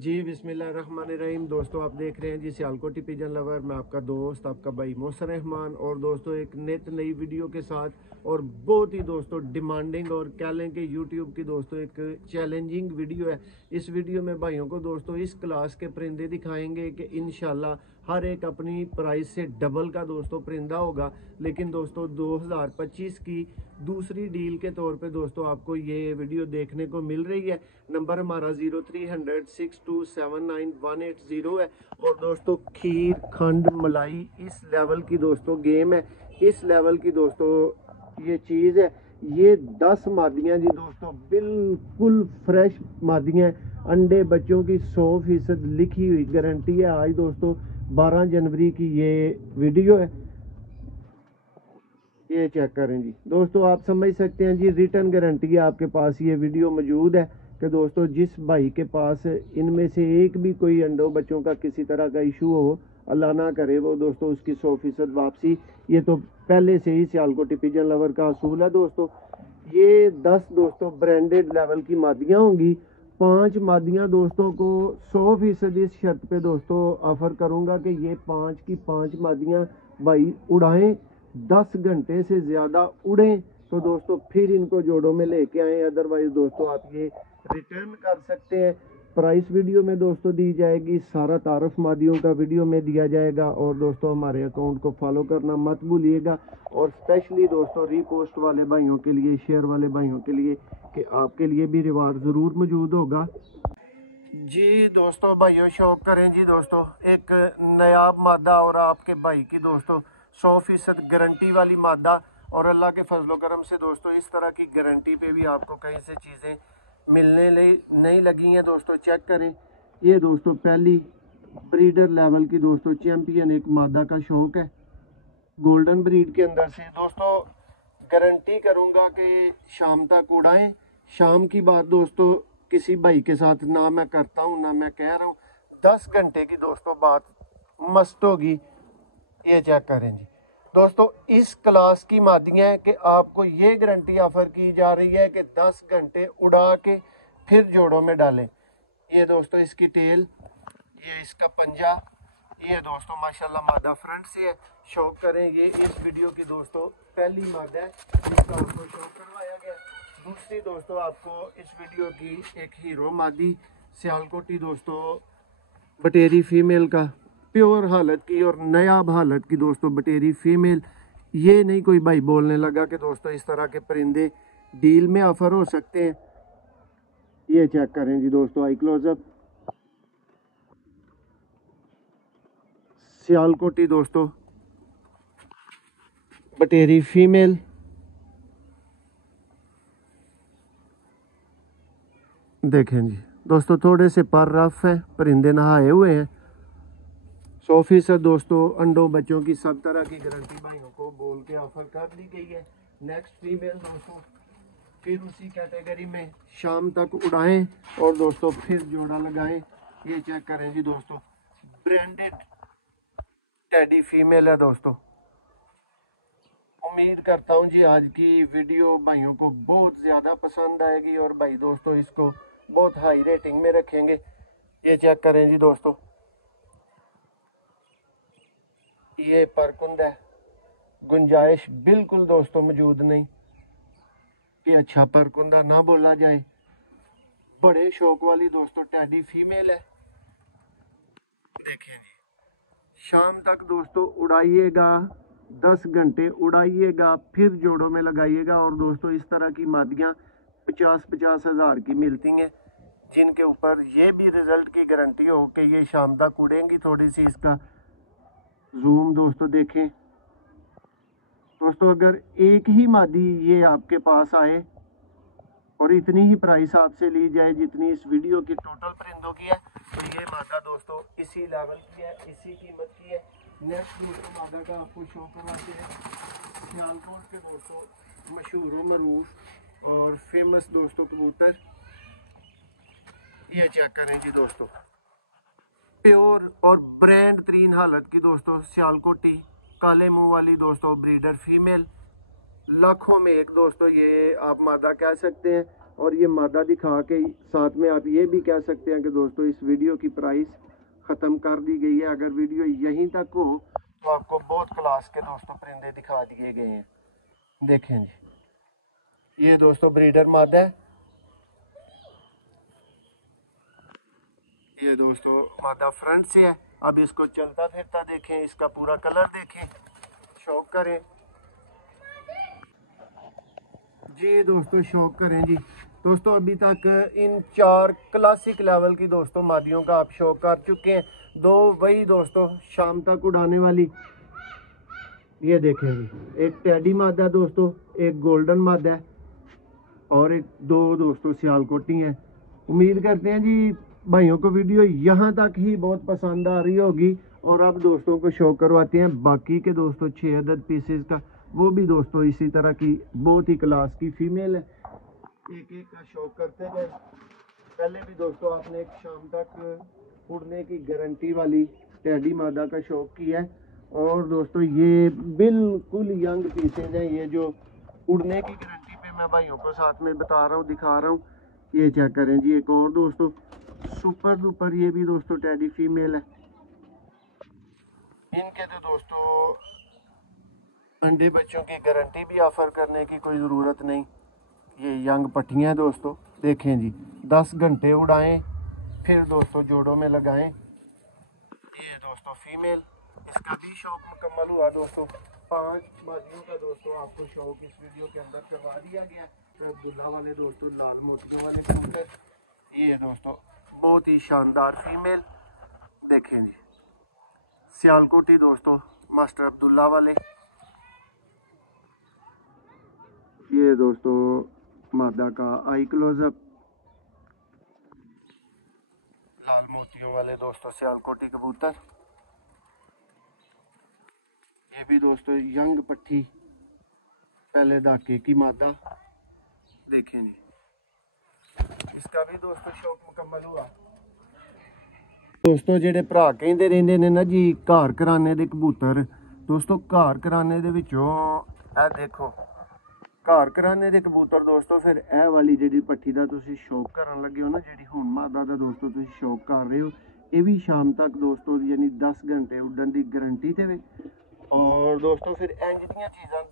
जी बिस्मिल्लाहिर्रहमानिर्रहीम। दोस्तों आप देख रहे हैं जी सियालकोटी पिजन लवर। मैं आपका दोस्त आपका भाई मोहसिन रहमान और दोस्तों एक नित नई वीडियो के साथ और बहुत ही दोस्तों डिमांडिंग और कह लें कि यूट्यूब की दोस्तों एक चैलेंजिंग वीडियो है। इस वीडियो में भाइयों को दोस्तों इस क्लास के परिंदे दिखाएंगे कि इंशाल्लाह हर एक अपनी प्राइस से डबल का दोस्तों परिंदा होगा। लेकिन दोस्तों 2025 की दूसरी डील के तौर पे दोस्तों आपको ये वीडियो देखने को मिल रही है। नंबर हमारा 030062798180 है। और दोस्तों खीर खंड मलाई इस लेवल की दोस्तों गेम है, इस लेवल की दोस्तों ये चीज़ है। ये 10 मादियाँ जी दोस्तों बिल्कुल फ्रेश मादियाँ, अंडे बच्चों की 100% लिखी हुई गारंटी है। आज दोस्तों 12 जनवरी की ये वीडियो है, ये चेक करें जी दोस्तों। आप समझ सकते हैं जी रिटर्न गारंटी है आपके पास ये वीडियो मौजूद है कि दोस्तों जिस भाई के पास इनमें से एक भी कोई अंडों बच्चों का किसी तरह का इशू हो, अल्लाह ना करे, वो दोस्तों उसकी 100% वापसी। ये तो पहले से ही सियालकोटी पिजन लवर का असूल है दोस्तों। ये 10 दोस्तों ब्रांडेड लेवल की मादियाँ होंगी। 5 मादियाँ दोस्तों को 100% इस शर्त पे दोस्तों ऑफर करूँगा कि ये 5 की 5 मादियाँ भाई उड़ाएं, 10 घंटे से ज़्यादा उड़ें तो दोस्तों फिर इनको जोड़ों में लेके आएँ। अदरवाइज़ दोस्तों आप ये रिटर्न कर सकते हैं। प्राइस वीडियो में दोस्तों दी जाएगी, सारा तारफ मादियों का वीडियो में दिया जाएगा। और दोस्तों हमारे अकाउंट को फॉलो करना मत भूलिएगा। और स्पेशली दोस्तों रीपोस्ट वाले भाइयों के लिए, शेयर वाले भाइयों के लिए कि आपके लिए भी रिवार्ड ज़रूर मौजूद होगा जी दोस्तों। भाइयों शौक करें जी दोस्तों एक नायाब मादा और आपके भाई की दोस्तों 100% गारंटी वाली मादा। और अल्लाह के फजलो करम से दोस्तों इस तरह की गारंटी पे भी आपको कहीं से चीज़ें मिलने नहीं लगी हैं दोस्तों। चेक करें ये दोस्तों पहली ब्रीडर लेवल की दोस्तों चैंपियन एक मादा का शौक है गोल्डन ब्रीड के अंदर से दोस्तों। गारंटी करूंगा कि शाम तक उड़ाएं। शाम की बात दोस्तों किसी भाई के साथ ना मैं करता हूं ना मैं कह रहा हूं, 10 घंटे की दोस्तों बात मस्त होगी। ये चेक करें जी दोस्तों इस क्लास की मादियाँ है कि आपको ये गारंटी ऑफर की जा रही है कि 10 घंटे उड़ा के फिर जोड़ों में डालें। ये दोस्तों इसकी टेल, ये इसका पंजा, ये दोस्तों माशाल्लाह मादा फ्रंट से है। शौक करें ये इस वीडियो की दोस्तों पहली मादा है जिसका आपको शौक करवाया गया। दूसरी दोस्तों आपको इस वीडियो की एक हीरो मादी सियालकोटी दोस्तों बटेरी फीमेल का प्योर हालत की और नायाब हालत की दोस्तों बटेरी फीमेल। ये नहीं कोई भाई बोलने लगा कि दोस्तों इस तरह के परिंदे डील में ऑफर हो सकते हैं। ये चेक करें जी दोस्तों आई क्लोजअप सियालकोटी दोस्तों बटेरी फीमेल। देखें जी दोस्तों थोड़े से पर रफ है, परिंदे नहाए हुए हैं। 100% दोस्तों अंडों बच्चों की सब तरह की गारंटी भाइयों को बोल के ऑफर कर दी गई है। नेक्स्ट फीमेल दोस्तों फिर उसी कैटेगरी में शाम तक उड़ाएं और दोस्तों फिर जोड़ा लगाएं। ये चेक करें जी दोस्तों ब्रांडेड टेडी फीमेल है दोस्तों। उम्मीद करता हूं जी आज की वीडियो भाइयों को बहुत ज़्यादा पसंद आएगी और भाई दोस्तों इसको बहुत हाई रेटिंग में रखेंगे। ये चेक करें जी दोस्तों ये परकुंद है, गुंजाइश बिल्कुल दोस्तों मौजूद नहीं कि अच्छा परकुंदा ना बोला जाए। बड़े शौक वाली दोस्तों टेडी फीमेल है। देखें जी शाम तक दोस्तों उड़ाइएगा, 10 घंटे उड़ाइएगा फिर जोड़ों में लगाइएगा। और दोस्तों इस तरह की मादियाँ 50-50 हज़ार की मिलती हैं जिनके ऊपर ये भी रिजल्ट की गारंटी हो कि ये शाम तक उड़ेंगी। थोड़ी सी इसका जूम दोस्तों देखें दोस्तों, अगर एक ही मादी ये आपके पास आए और इतनी ही प्राइस आपसे ली जाए जितनी इस वीडियो की टोटल परिंदों की है तो ये मादा दोस्तों इसी लेवल की है, इसी कीमत की है। नेक्स्ट दोस्तों मादा का आपको शो करवाते हैं सियालकोट के दोस्तों मशहूर मरूफ और फेमस दोस्तों कबूतर। ये चेक करें जी दोस्तों प्योर और ब्रांड तरीन हालत की दोस्तों सियालकोटी काले मुंह वाली दोस्तों ब्रीडर फीमेल। लाखों में एक दोस्तों ये आप मादा कह सकते हैं। और ये मादा दिखा के साथ में आप ये भी कह सकते हैं कि दोस्तों इस वीडियो की प्राइस ख़त्म कर दी गई है। अगर वीडियो यहीं तक हो तो आपको बहुत क्लास के दोस्तों परिंदे दिखा दिए गए हैं। देखें जी, ये दोस्तों ब्रीडर मादा है। ये दोस्तों मादा फ्रंट से है। अब इसको चलता फिरता देखें, इसका पूरा कलर देखें, शौक करें जी दोस्तों, शौक करें जी दोस्तों। अभी तक इन 4 क्लासिक लेवल की दोस्तों मादियों का आप शौक कर चुके हैं। 2 वही दोस्तों शाम तक उड़ाने वाली, ये देखें जी, एक टेडी मादा दोस्तों, एक गोल्डन मादा है और एक 2 दोस्तों सियालकोटी हैं। उम्मीद करते हैं जी भाइयों को वीडियो यहाँ तक ही बहुत पसंद आ रही होगी। और अब दोस्तों को शौक करवाते हैं बाकी के दोस्तों 6 अदद पीसेस का, वो भी दोस्तों इसी तरह की बहुत ही क्लास की फीमेल है। एक एक का शौक करते गए। पहले भी दोस्तों आपने एक शाम तक उड़ने की गारंटी वाली टेडी मादा का शौक किया है। और दोस्तों ये बिल्कुल यंग पीसेज हैं, ये जो उड़ने की गारंटी पे मैं भाइयों को साथ में बता रहा हूँ, दिखा रहा हूँ। ये चेक करें जी, एक और दोस्तों सुपर डुपर, ये भी दोस्तों टेडी फीमेल है। इनके तो दोस्तों अंडे बच्चों की गारंटी भी ऑफर करने की कोई ज़रूरत नहीं। ये यंग पट्टियाँ दोस्तों देखें जी, 10 घंटे उड़ाएं फिर दोस्तों जोड़ों में लगाएं। ये दोस्तों फीमेल, इसका भी शौक मुकम्मल हुआ दोस्तों। 5 मादियों का दोस्तों आपको शौक इस वीडियो के अंदर करवा दिया गया। तो अब्दुल्ला वाले दोस्तों लाल मोतियों वाले कबूतर, ये दोस्तों बहुत ही शानदार फीमेल देखें जी, सियालकोटी दोस्तों मास्टर अब्दुल्ला वाले। ये दोस्तों मादा का आई क्लोजअप, लाल मोतियों वाले दोस्तों सियालकोटी कबूतर। ये भी दोस्तों यंग पट्टी पहले दाके की मादा देखें जी, इसका भी दोस्तों शौक मुकम्मल हुआ। दोस्तों जेडे भरा कहते रहंदे ने ना जी घर घराने दे कबूतर, दोस्तों घर घराने दे विचों ए देखो घर घराने दे कबूतर दोस्तों, फिर ए वाली जी पट्टी का तुम शौक करन लगे हो ना, जी हुण मादा का दोस्तों तुम शौक कर रहे हो, ये भी शाम तक दोस्तों यानी 10 घंटे उड़न की गारंटी थे। और दोस्तों फिर इंज दी चीज़ां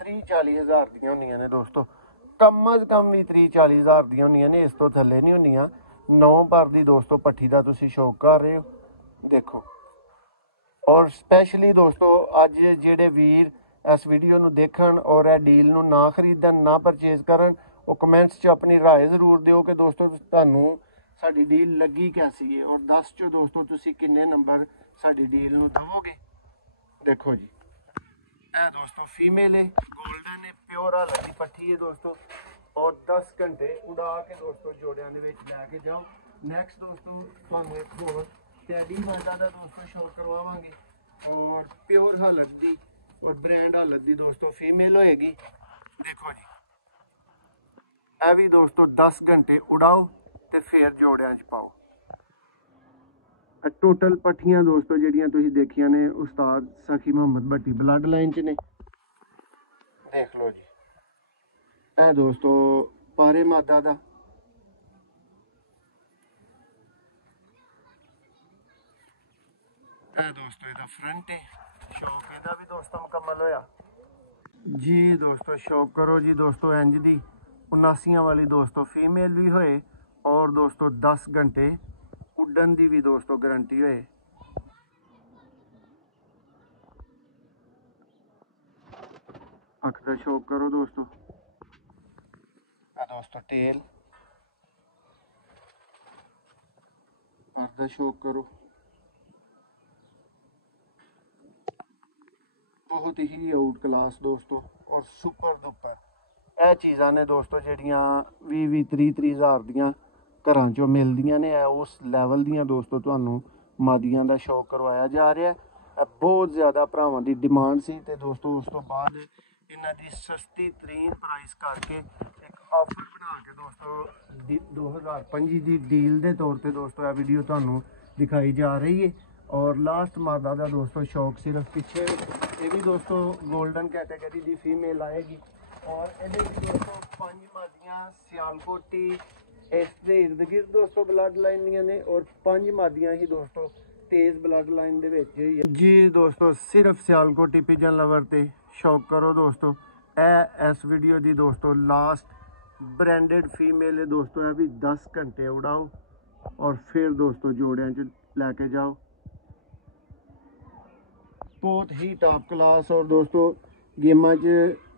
30-40 हज़ार दियां होंदियां ने दोस्तों, कम अज कम भी 30-40 हज़ार दियां होंदियां ने, इस तो थल्ले नहीं होंदियां। 9 पर दी दोस्तों पट्टी का तुम शौक कर रहे हो देखो। और स्पैशली दोस्तों अज जेडे वीर इस वीडियो नूं देखण और ए डील नूं ना खरीदण ना परचेज करन, वो कमेंट्स 'च अपनी राय ज़रूर दिओ कि दोस्तों तुहानूं साडी डील लगी कैसी है, और 10 चों दोस्तों तुसीं किन्ने नंबर साडी डील नूं दवोगे। देखो जी ए दोस्तों फीमेल है, गोल्डन है, प्योर हालत की पट्टी है दोस्तों। और 10 घंटे उड़ा के दोस्तों जोड़ियां दे विच लैके जाओ। नैक्सट दोस्तों तुहानूं एक होर टैडी मादा दा दोस्तों शौक करवावांगे, और प्योर हालत दी और ब्रांड हालत दी दोस्तों फीमेल होएगी। देखो जी ए भी दोस्तों 10 घंटे उड़ाओ तो फिर जोड़ियां च पाओ। टोटल पट्ठियां दोस्तों जिहड़ियां तुसीं देखियां ने उस्ताद सखी मोहम्मद भट्टी ब्लड लाइन च ने, देख लो जी। ए दोस्तों पारे मादा दा, ए दोस्तों इहदा फ्रंट है, शौक इहदा भी दोस्तों मुकम्मल होया जी। दोस्तों शौक करो जी दोस्तों इंज दी 79 वाली दोस्तों फीमेल भी होए, और दोस्तों 10 घंटे उड़न की भी दोस्तों गारंटी होए। अख का शौक करो दोस्तों, दोस्तों टेल पर का शौक करो, बहुत ही आउट क्लास दोस्तों और सुपर डुपर ਇਹ चीज़ां ने दोस्तों ਜਿਹੜੀਆਂ 20-30 हज़ार ਦੀਆਂ ਘਰਾਂ ਚੋਂ ਮਿਲਦੀਆਂ ਨੇ, ਉਸ ਲੈਵਲ ਦੀਆਂ ਦੋਸਤੋ ਤੁਹਾਨੂੰ ਮਾਦੀਆਂ ਦਾ ਸ਼ੌਕ ਕਰਵਾਇਆ ਜਾ ਰਿਹਾ ਹੈ। ਬਹੁਤ ਜ਼ਿਆਦਾ ਭਰਾਵਾਂ ਦੀ ਡਿਮਾਂਡ ਸੀ ਤੇ ਦੋਸਤੋ ਉਸ ਤੋਂ ਬਾਅਦ ਇਹਨਾਂ ਦੀ ਸਸਤੀ ਤਰੀਨ ਪ੍ਰਾਈਸ ਕਰਕੇ ਇੱਕ ਆਫਰ ਬਣਾ ਕੇ ਦੋਸਤੋ 2025 ਦੀ ਡੀਲ ਦੇ ਤੌਰ ਤੇ ਦੋਸਤੋ ਇਹ ਵੀਡੀਓ ਤੁਹਾਨੂੰ ਦਿਖਾਈ ਜਾ ਰਹੀ ਹੈ। और लास्ट मादा का दोस्तों शौक सिर्फ पीछे, ये भी दोस्तों गोल्डन कैटेगरी की फीमेल आएगी। और ਇਹਦੇ ਵਿੱਚ ਦੋਸਤੋ 5 ਮਾਦੀਆਂ ਸਿਆਲਕੋਟੀ ਇਸ ਦੇ ਇਰਦ ਗਿਰਦ ਦੋਸਤੋ ਬਲੱਡ ਲਾਈਨ ਦੀਆਂ ਨੇ ਔਰ 5 ਮਾਦੀਆਂ ਹੀ ਦੋਸਤੋ ਤੇਜ਼ ਬਲੱਡ ਲਾਈਨ ਦੇ ਵਿੱਚ ਹੀ ਜੀ ਦੋਸਤੋ ਸਿਰਫ ਸਿਆਲਕੋਟੀ ਪਿਜਨ ਲਵਰ ਤੇ ਸ਼ੌਕ ਕਰੋ ਦੋਸਤੋ। ਇਹ ਇਸ ਵੀਡੀਓ ਦੀ ਦੋਸਤੋ ਲਾਸਟ ब्रांडेड फीमेल है दोस्तों। है भी 10 घंटे उड़ाओ और फिर दोस्तों जोड़ियां च लैके जाओ। बहुत ही टॉप क्लास और दोस्तों गेमां च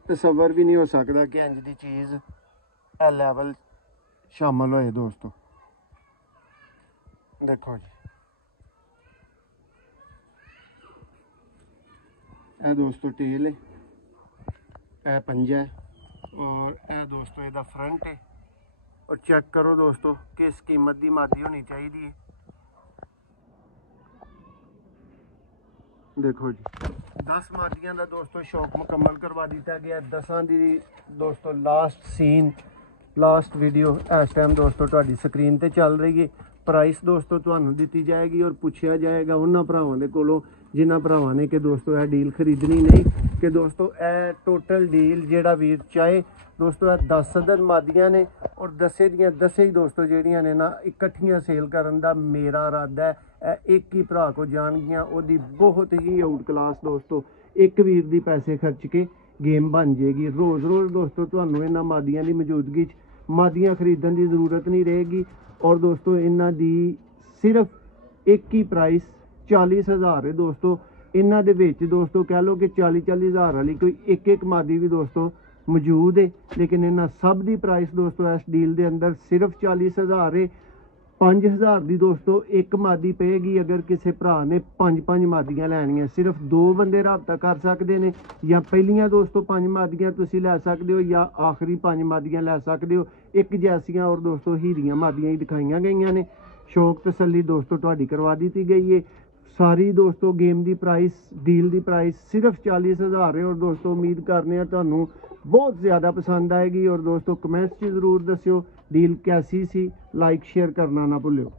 तसव्वुर भी नहीं हो सकता कि इंज दी चीज़ ए लैवल शामिल होए दोस्तों। देखो जी ए दोस्तों टेल है, ए पंजा है और यह दोस्तों ਇਹਦਾ फ्रंट है। और चेक करो दोस्तों किस कीमत की मादी होनी चाहिए। देखो जी 10 मादियां का दोस्तों शौक मुकम्मल करवा दिता गया। 10 की दोस्तों लास्ट सीन लास्ट वीडियो इस टाइम दोस्तों तुहाडी स्क्रीन ते चल रही है। प्राइस दोस्तों तुहानू दी जाएगी और पूछा जाएगा उन्होंने भरावां दे कोलों जिन्हां भरावां ने कि दोस्तों यह डील खरीदनी नहीं कि दोस्तों यह टोटल डील जेड़ा वीर चाहे दोस्तों 10 अदद मादियां ने और 10 दियां 10 ही दोस्तों ਜਿਹੜੀਆਂ ने ना इकट्ठियां सेल करन दा मेरा इरादा है। एक ही भरा को जाणगियां ओदी बहुत ही आउट क्लास दोस्तों एक वीर दी पैसे खर्च के गेम बन जाएगी। रोज़ रोज़ दोस्तों तुहानू इन्हां मादियां दी मौजूदगी च मादियां खरीदण दी ज़रूरत नहीं रहेगी। और दोस्तों इन्हां दी सिर्फ एक ही प्राइस 40,000 है दोस्तों। इन्हां दे विच दोस्तों कह लो कि 40-40 हज़ार वाली कोई एक मादी भी दोस्तों मौजूद है, लेकिन इन्हां सब दी प्राइस दोस्तों इस डील दे अंदर सिर्फ 40,000 है। 5,000 दी दोस्तों एक मादी पेगी अगर किसी भरा ने 5 मादियां लैनियां। सिर्फ 2 बंदे राबता कर सकते हैं या पहलियां दोस्तों 5 मादियां तुसी लै सकते हो या आखिरी 5 मादियां लै सकते हो। एक जैसियां और दोस्तों हीरियां मादियां ही दिखाई गई ने। शौक तसल्ली दोस्तों तुहाडी करवा दी गई है। सारी दोस्तों गेम की प्राइस डील की प्राइस सिर्फ 40,000 है। और दोस्तों उम्मीद करने तुहानू बहुत ज़्यादा पसंद आएगी। और दोस्तों कमेंट्स ज़रूर दस्यो डील कैसी सी। लाइक शेयर करना ना भूलियो।